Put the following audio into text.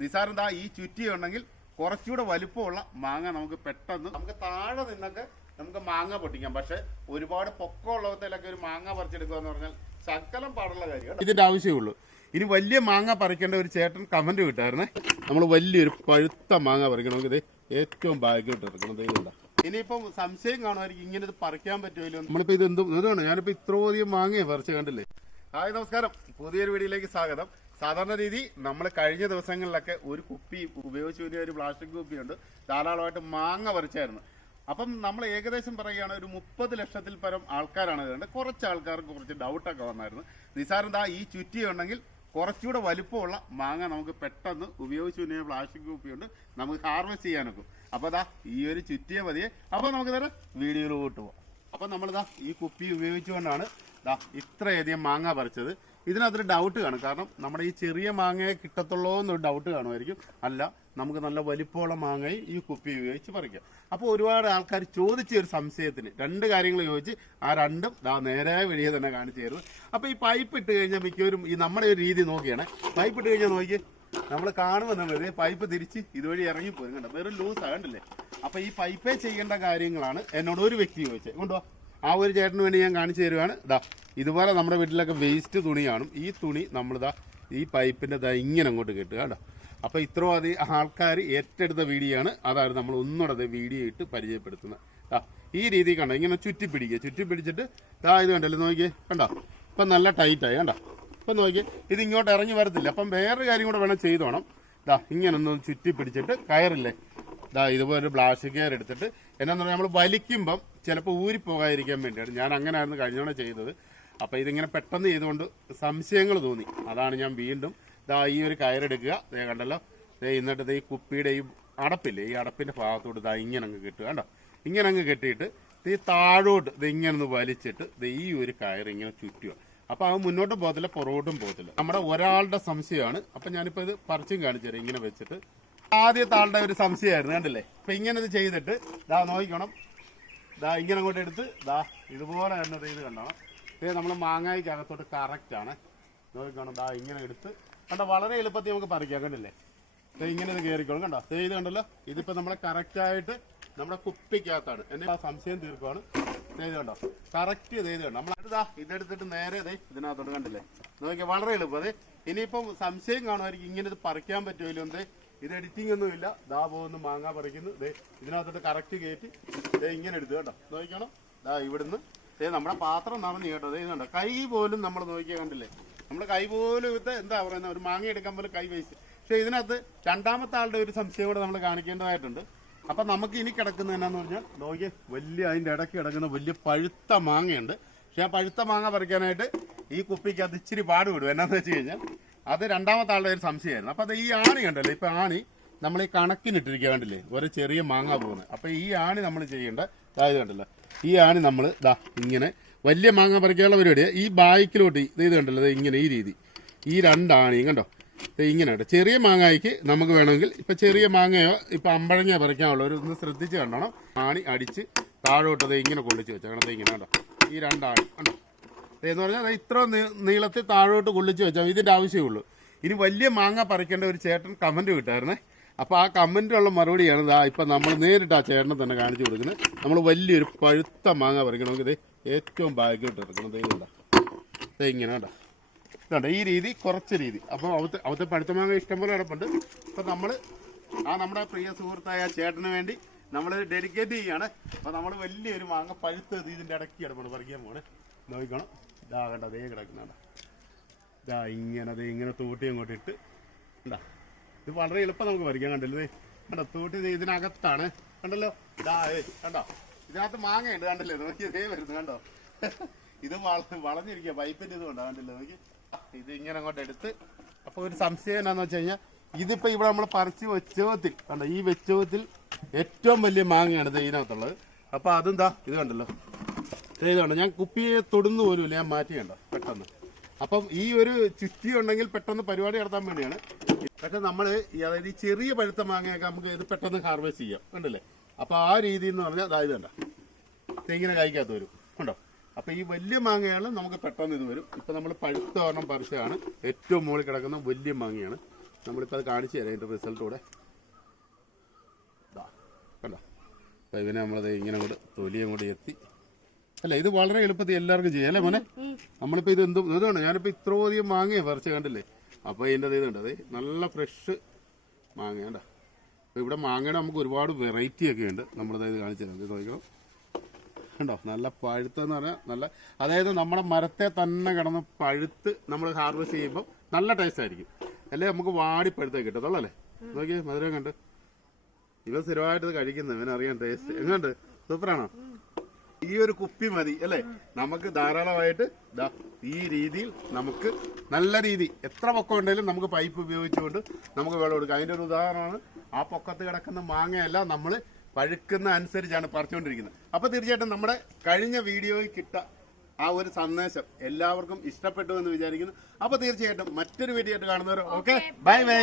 നിസാരം ദാ ഈ ചുറ്റി ഉണ്ടെങ്കിൽ കുറച്ചുകൂടെ വലുപ്പമുള്ള മാങ്ങ നമുക്ക് പെട്ടെന്ന് നമുക്ക് താഴെ നിന്നൊക്കെ നമുക്ക് മാങ്ങ പൊട്ടിക്കാം. പക്ഷെ ഒരുപാട് പൊക്കമുള്ളവത്തിലൊക്കെ ഒരു മാങ്ങ പറിച്ചെടുക്കുക എന്ന് പറഞ്ഞാൽ ശകലം പാടുള്ള കാര്യമാണ്. ഇതിന്റെ ആവശ്യമുള്ളൂ ഇനി വലിയ മാങ്ങ പറിക്കേണ്ട ഒരു ചേട്ടൻ കമന്റ് കിട്ടായിരുന്നേ നമ്മൾ വലിയൊരു പഴുത്ത മാങ്ങ പറിക്കണമെങ്കിൽ ഇത് ഏറ്റവും ഭാഗ്യമായിട്ട് ഇറക്കണം ഇതുണ്ട ഇനിയിപ്പം സംശയം കാണുമായിരിക്കും ഇങ്ങനെ ഇത് പറിക്കാൻ പറ്റുമല്ലോ നമ്മളിപ്പോ ഇത് എന്തും ഇതാണ് ഞാനിപ്പോ ഇത്രയധികം മാങ്ങയെ പറിച്ച് കണ്ടില്ലേ? ഹായ് നമസ്കാരം. പുതിയൊരു വീഡിയോയിലേക്ക് സ്വാഗതം. സാധാരണ രീതി നമ്മൾ കഴിഞ്ഞ ദിവസങ്ങളിലൊക്കെ ഒരു കുപ്പി ഉപയോഗിച്ച് വരുന്ന ഒരു പ്ലാസ്റ്റിക് കുപ്പിയുണ്ട്. ധാരാളമായിട്ട് മാങ്ങ പറിച്ചായിരുന്നു. അപ്പം നമ്മൾ ഏകദേശം പറയുകയാണ് ഒരു മുപ്പത് ലക്ഷത്തിൽ പരം ആൾക്കാരാണ് ഇതുണ്ട് കുറച്ച് ആൾക്കാർക്ക് കുറച്ച് ഡൗട്ടൊക്കെ വന്നായിരുന്നു. നിസാരം ദാ ഈ ചുറ്റി ഉണ്ടെങ്കിൽ കുറച്ചുകൂടെ വലുപ്പമുള്ള മാങ്ങ നമുക്ക് പെട്ടെന്ന് ഉപയോഗിച്ച് വരുന്ന പ്ലാസ്റ്റിക് കുപ്പിയുണ്ട്. നമുക്ക് ഹാർവെസ്റ്റ് ചെയ്യാനൊക്കെ അപ്പോൾ ദാ ഈ ഒരു ചുറ്റിയ മതിയെ അപ്പോൾ നമുക്ക് തന്നെ വീഡിയോയിലോട്ട് പോവാം. അപ്പം നമ്മളിതാ ഈ കുപ്പി ഉപയോഗിച്ചുകൊണ്ടാണ് ദാ ഇത്രയധികം മാങ്ങ പറിച്ചത്. ഇതിനകത്തൊരു ഡൗട്ട് കാണും. കാരണം നമ്മുടെ ഈ ചെറിയ മാങ്ങയെ കിട്ടത്തുള്ളൂ എന്നൊരു ഡൗട്ട് കാണുമായിരിക്കും. അല്ല നമുക്ക് നല്ല വലിപ്പമുള്ള മാങ്ങയും ഈ കുപ്പി ഉപയോഗിച്ച് പറിക്കാം. അപ്പോൾ ഒരുപാട് ആൾക്കാർ ചോദിച്ച ഒരു സംശയത്തിന് രണ്ട് കാര്യങ്ങൾ ചോദിച്ച് ആ രണ്ടും ദാ നേരായ വഴിയെ തന്നെ കാണിച്ചു തരുന്നു. അപ്പോൾ ഈ പൈപ്പ് ഇട്ട് കഴിഞ്ഞാൽ മിക്കവരും ഈ നമ്മുടെ ഒരു രീതി നോക്കിയാണ്. പൈപ്പ് ഇട്ട് കഴിഞ്ഞാൽ നോക്കി നമ്മൾ കാണുമ്പോൾ നമ്മൾ പൈപ്പ് തിരിച്ച് ഇതുവഴി ഇറങ്ങി പോരും കണ്ടോ? വെറും ലൂസ് ആകണ്ടല്ലേ അപ്പോൾ ഈ പൈപ്പേ ചെയ്യേണ്ട കാര്യങ്ങളാണ് എന്നോട് ഒരു വ്യക്തി ചോദിച്ചത്. കൊണ്ടോ ആ ഒരു ചേട്ടന് വേണ്ടി ഞാൻ കാണിച്ചു തരുവാണ്. ഇതാ ഇതുപോലെ നമ്മുടെ വീട്ടിലൊക്കെ വേസ്റ്റ് തുണി കാണും. ഈ തുണി നമ്മളിതാ ഈ പൈപ്പിന്റെ ഇതാ ഇങ്ങനെ അങ്ങോട്ട് കെട്ടുക കേട്ടോ. അപ്പോൾ ഇത്രയും അധികം ആൾക്കാർ ഏറ്റെടുത്ത വീഡിയോ ആണ്. അതാണ് നമ്മൾ ഒന്നുകൂടെ വീഡിയോ ഇട്ട് പരിചയപ്പെടുത്തുന്നത്. ആ ഈ രീതി കണ്ടോ? ഇങ്ങനെ ചുറ്റി പിടിക്കുക. ചുറ്റി പിടിച്ചിട്ട് ദാ ഇത് കണ്ടല്ലോ നോക്കിയേ കണ്ടോ? ഇപ്പം നല്ല ടൈറ്റായി കണ്ടോ? ഇപ്പം നോക്കിയേ ഇത് ഇങ്ങോട്ട് ഇറങ്ങി വരത്തില്ല. അപ്പം വേറൊരു കാര്യം കൂടെ വേണം ചെയ്തോണം. ദാ ഇങ്ങനൊന്ന് ചുറ്റി പിടിച്ചിട്ട് കയറില്ലേ? ഇതുപോലെ ഒരു പ്ലാസ്റ്റിക് കെയർ എടുത്തിട്ട് എന്നാന്ന് പറഞ്ഞാൽ നമ്മൾ വലിക്കുമ്പം ചിലപ്പോൾ ഊരിപ്പോകാതിരിക്കാൻ വേണ്ടിയാണ്. ഞാൻ അങ്ങനെയായിരുന്നു കഴിഞ്ഞോടെ ചെയ്തത്. അപ്പോൾ ഇതിങ്ങനെ പെട്ടെന്ന് ചെയ്തുകൊണ്ട് സംശയങ്ങൾ തോന്നി. അതാണ് ഞാൻ വീണ്ടും ഇതാ ഈ ഒരു കയറെടുക്കുക ദേ കണ്ടല്ലോ? ദേ ഇന്നിട്ട് ഈ കുപ്പിയുടെ ഈ അടപ്പില്ലേ? ഈ അടപ്പിന്റെ ഭാഗത്തോട്ട് ഇതാ ഇങ്ങനെ അങ്ങ് കെട്ടുക കണ്ടോ? ഇങ്ങനെ അങ്ങ് കെട്ടിയിട്ട് ഈ താഴോട്ട് ഇത് ഇങ്ങനെ ഒന്ന് വലിച്ചിട്ട് ഇത് ഈ ഒരു കയർ ഇങ്ങനെ ചുറ്റുക. അപ്പോൾ അത് മുന്നോട്ടും പോകത്തില്ല പുറകോട്ടും പോകത്തില്ല. നമ്മുടെ ഒരാളുടെ സംശയമാണ്. അപ്പം ഞാനിപ്പോൾ ഇത് പറിച്ചും കാണിച്ചു തരാം ഇങ്ങനെ വെച്ചിട്ട് ആദ്യത്തെ ആളുടെ ഒരു സംശയമായിരുന്നു കണ്ടില്ലേ? അപ്പൊ ഇങ്ങനെ ഇത് ചെയ്തിട്ട് ദാ നോക്കണം ദാ ഇങ്ങനെ അങ്ങോട്ട് എടുത്ത് ദാ ഇതുപോലെ തന്നെ ഇത് കണ്ടോ? ഇത് നമ്മൾ മാങ്ങായ്ക്ക് അകത്തോട്ട് കറക്റ്റ് ആണ്. നോക്കണം ദാ ഇങ്ങനെ എടുത്ത്. കണ്ടോ വളരെ എളുപ്പത്തിൽ നമുക്ക് പറിക്കാം കണ്ടില്ലേ? ഇങ്ങനെ ഇത് കയറിക്കോളും കണ്ടോ? ചെയ്ത് ഇത് കണ്ടല്ലോ ഇതിപ്പോ നമ്മളെ കറക്റ്റ് ആയിട്ട് നമ്മുടെ കുപ്പിക്കകത്താണ്. എന്റെ ആ സംശയം തീർക്കുവാണ്. ചെയ്ത് കണ്ടോ കറക്റ്റ് ഇത് കണ്ടോ. നമ്മൾ നമ്മളടുത്താ ഇതെടുത്തിട്ട് നേരെ അതെ ഇതിനകത്തോട്ട് കണ്ടില്ലേ? നോക്കിയാൽ വളരെ എളുപ്പം. അതെ ഇനിയിപ്പം സംശയം കാണുമായിരിക്കും ഇങ്ങനെ ഇത് പറിക്കാൻ പറ്റുമല്ലോ എന്തേ ഇത് എഡിറ്റിംഗ് ഒന്നും ഇല്ല. ദാ പോകുന്നു മാങ്ങ പറിക്കുന്നു. ദേ ഇതിനകത്തോട്ട് കറക്റ്റ് കയറ്റി ദേ ഇങ്ങനെ എടുത്തു കേട്ടോ. നോക്കിക്കണം. ദാ ഇവിടുന്ന് നമ്മുടെ പാത്രം നടന്നു കേട്ടോ. ദേ കൈ പോലും നമ്മൾ നോക്കിയാൽ കണ്ടില്ലേ? നമ്മുടെ കൈ പോലും ഇത് എന്താ പറയുന്നത് ഒരു മാങ്ങ എടുക്കാൻ പോലും കൈ വേസ്റ്റ് പക്ഷെ ഇതിനകത്ത് രണ്ടാമത്തെ ആളുടെ ഒരു സംശയം കൂടെ നമ്മൾ കാണിക്കേണ്ടതായിട്ടുണ്ട്. അപ്പൊ നമുക്ക് ഇനി കിടക്കുന്ന എന്നാന്ന് പറഞ്ഞാൽ നോക്കിയ വലിയ അതിന്റെ ഇടയ്ക്ക് കിടക്കുന്ന വലിയ പഴുത്ത മാങ്ങയുണ്ട്. പക്ഷെ ആ പഴുത്ത മാങ്ങ പറിക്കാനായിട്ട് ഈ കുപ്പിക്ക് അത് ഇച്ചിരി പാടുപെടും. എന്നാന്ന് വെച്ച് കഴിഞ്ഞാൽ അത് രണ്ടാമത്തെ ആളുടെ ഒരു സംശയമായിരുന്നു. അപ്പൊ അത് ഈ ആണി കണ്ടല്ലോ. ഇപ്പൊ ആണി നമ്മൾ ഈ കണക്കിനിട്ടിരിക്കുക കണ്ടില്ലേ? ഒരു ചെറിയ മാങ്ങ പോകുന്നത്. അപ്പൊ ഈ ആണി നമ്മൾ ചെയ്യേണ്ട അതായത് കണ്ടല്ലോ. ഈ ആണി നമ്മൾ ദാ ഇങ്ങനെ വലിയ മാങ്ങ പറിക്കാനുള്ള പരിപാടി ഈ ബായിക്കിലോട്ട് ഇത് കണ്ടല്ലോ. ഇങ്ങനെ ഈ രീതി. ഈ രണ്ടാണിയും കണ്ടോ? ഇങ്ങനെ കേട്ടോ ചെറിയ മാങ്ങായിക്ക് നമുക്ക് വേണമെങ്കിൽ ഇപ്പൊ ചെറിയ മാങ്ങയോ ഇപ്പൊ അമ്പഴങ്ങയോ പറിക്കാനുള്ളവർ ഒന്ന് ശ്രദ്ധിച്ച് കണ്ടോണം. ആണി അടിച്ച് താഴോട്ട് ഇങ്ങനെ കൊള്ളിച്ച് വെച്ചാൽ ഇങ്ങനെ കണ്ടോ? ഈ രണ്ടാണി കണ്ടോ? എന്ന് പറഞ്ഞാൽ ഇത്ര നീളത്തിൽ താഴോട്ട് കൊള്ളിച്ച് വെച്ചാൽ ആവശ്യമേ ഉള്ളൂ. ഇനി വലിയ മാങ്ങ പറിക്കേണ്ട ഒരു ചേട്ടൻ കമന്റ് കിട്ടായിരുന്നേ അപ്പോൾ ആ കമന്റുള്ള മറുപടിയാണ് ഇതാ ഇപ്പം നമ്മൾ നേരിട്ട് ആ ചേട്ടനെ തന്നെ കാണിച്ചു കൊടുക്കുന്നത്. നമ്മൾ വലിയൊരു പഴുത്ത മാങ്ങ പറിക്കണമെങ്കിൽ ഇത് ഏറ്റവും ഭാഗ്യമായിട്ട് ഇറക്കണം. ദേ തേങ്ങനെ ഇങ്ങനെ കേട്ടോ ഈ രീതി കുറച്ച് രീതി. അപ്പോൾ അവിടുത്തെ അവിടുത്തെ പഴുത്ത മാങ്ങ ഇഷ്ടംപോലെ കിടപ്പുണ്ട്. അപ്പം നമ്മൾ ആ നമ്മുടെ പ്രിയ സുഹൃത്തായ ചേട്ടന് വേണ്ടി നമ്മൾ ഡെഡിക്കേറ്റ് ചെയ്യാണ്. അപ്പോൾ നമ്മൾ വലിയൊരു മാങ്ങ പഴുത്തത് ഇതിന്റെ ഇടയ്ക്ക് കിടക്കണം പറിക്കാൻ പോണ് നോക്കണം ഇതാ കണ്ട അതേ കിടക്കുന്നുണ്ട്. ഇതാ ഇങ്ങനെ അതേ ഇങ്ങനെ തൂട്ടി അങ്ങോട്ട് ഇട്ട് കണ്ടാ ഇത് വളരെ എളുപ്പം നമുക്ക് പറിക്കാൻ കണ്ടല്ലോ കണ്ടോ തൂട്ടി ഇതിനകത്താണ്. കണ്ടല്ലോ? ഇതാ കണ്ടോ? ഇതിനകത്ത് മാങ്ങയുണ്ട് കണ്ടല്ലേ നോക്കി ഇതേ വരുന്നു കണ്ടോ? ഇത് വള- വളഞ്ഞിരിക്കുക പൈപ്പിന്റെ ഇത് കൊണ്ടാ കണ്ടല്ലോ നോക്കി. ഇത് ഇങ്ങനെ അങ്ങോട്ട് എടുത്ത്. അപ്പൊ ഒരു സംശയം എന്നാന്ന് വെച്ച് കഴിഞ്ഞാൽ ഇതിപ്പോ ഇവിടെ നമ്മൾ പറിച്ച് വെച്ചവത്തിൽ കണ്ട? ഈ വെച്ചവത്തിൽ ഏറ്റവും വലിയ മാങ്ങയാണ് ഇത് ഇതിനകത്തുള്ളത്. അപ്പൊ അതെന്താ ഇത് കണ്ടല്ലോ. ഇത് കണ്ടോ? ഞാൻ കുപ്പിയെ തൊടുന്നു പോലുമില്ല ഞാൻ മാറ്റി കണ്ടോ? പെട്ടെന്ന്. അപ്പം ഈ ഒരു ചുറ്റി ഉണ്ടെങ്കിൽ പെട്ടെന്ന് പരിപാടി നടത്താൻ വേണ്ടിയാണ്. പക്ഷെ നമ്മൾ അതായത് ഈ ചെറിയ പഴുത്ത മാങ്ങയൊക്കെ നമുക്ക് ഇത് പെട്ടെന്ന് ഹാർവെസ്റ്റ് ചെയ്യാം. കണ്ടല്ലേ? അപ്പൊ ആ രീതി എന്ന് പറഞ്ഞാൽ അതായത് കണ്ട? തെങ്ങിനെ കായ്ക്കാത്ത വരും. കണ്ടോ? അപ്പൊ ഈ വലിയ മാങ്ങയാണ് നമുക്ക് പെട്ടെന്ന് ഇത് വരും. ഇപ്പൊ നമ്മൾ പഴുത്ത ഒരെണ്ണം പറിച്ചതാണ്. ഏറ്റവും മുകളിൽ കിടക്കുന്ന വലിയ മാങ്ങയാണ്. നമ്മളിപ്പോൾ അത് കാണിച്ചു തരാം അതിന്റെ റിസൾട്ട് കൂടെ. ദാ, കണ്ടോ? അപ്പോൾ ഇവനെ നമ്മളത് ഇങ്ങനെ കൂടെ തൊലിയും കൂടി എത്തി. അല്ല ഇത് വളരെ എളുപ്പത്തിൽ എല്ലാവർക്കും ചെയ്യാം അല്ലേ മോനെ? നമ്മളിപ്പോൾ ഇത് എന്തും ഇതുകൊണ്ട് ഞാനിപ്പോൾ ഇത്രയധികം മാങ്ങയെ പറിച്ച് കണ്ടില്ലേ? അപ്പോൾ ഇതിന്റെ ഇതുണ്ട് അത് നല്ല ഫ്രഷ് മാങ്ങ കണ്ടോ? അപ്പോൾ ഇവിടെ മാങ്ങയുടെ നമുക്ക് ഒരുപാട് വെറൈറ്റി ഒക്കെ ഉണ്ട്. നമ്മളതായത് കാണിച്ചു തരാം. ഇത് നോക്കണം കണ്ടോ? നല്ല പഴുത്തെന്ന് പറഞ്ഞാൽ നല്ല അതായത് നമ്മുടെ മരത്തെ തന്നെ കിടന്ന് പഴുത്ത് നമ്മൾ ഹാർവെസ്റ്റ് ചെയ്യുമ്പോൾ നല്ല ടേസ്റ്റ് ആയിരിക്കും. അല്ലേ നമുക്ക് വാടി പഴുത്തേ കിട്ടത്തുള്ളൂ അല്ലേ നോക്കിയേ മധുരം കണ്ട്. ഇവ സ്ഥിരമായിട്ട് കഴിക്കുന്ന കഴിക്കുന്നത് ഇവനറിയാം ടേസ്റ്റ് എങ്ങോട്ട് സൂപ്പറാണോ? ഈ ഒരു കുപ്പി മതി അല്ലേ? നമുക്ക് ധാരാളമായിട്ട് ഈ രീതിയിൽ നമുക്ക് നല്ല രീതി എത്ര പൊക്കം ഉണ്ടെങ്കിലും നമുക്ക് പൈപ്പ് ഉപയോഗിച്ചുകൊണ്ട് നമുക്ക് വെള്ളം കൊടുക്കാം അതിന്റെ ഒരു ഉദാഹരണമാണ് ആ പൊക്കത്ത് കിടക്കുന്ന മാങ്ങയല്ല നമ്മൾ പഴുക്കുന്ന അനുസരിച്ചാണ് പറിച്ചുകൊണ്ടിരിക്കുന്നത്. അപ്പോൾ തീർച്ചയായിട്ടും നമ്മുടെ കഴിഞ്ഞ വീഡിയോയിൽ കിട്ട ആ ഒരു സന്ദേശം എല്ലാവർക്കും ഇഷ്ടപ്പെട്ടു എന്ന് വിചാരിക്കുന്നു. അപ്പൊ തീർച്ചയായിട്ടും മറ്റൊരു വീഡിയോ ആയിട്ട് കാണുന്നവർ ഓക്കെ? Bye bye.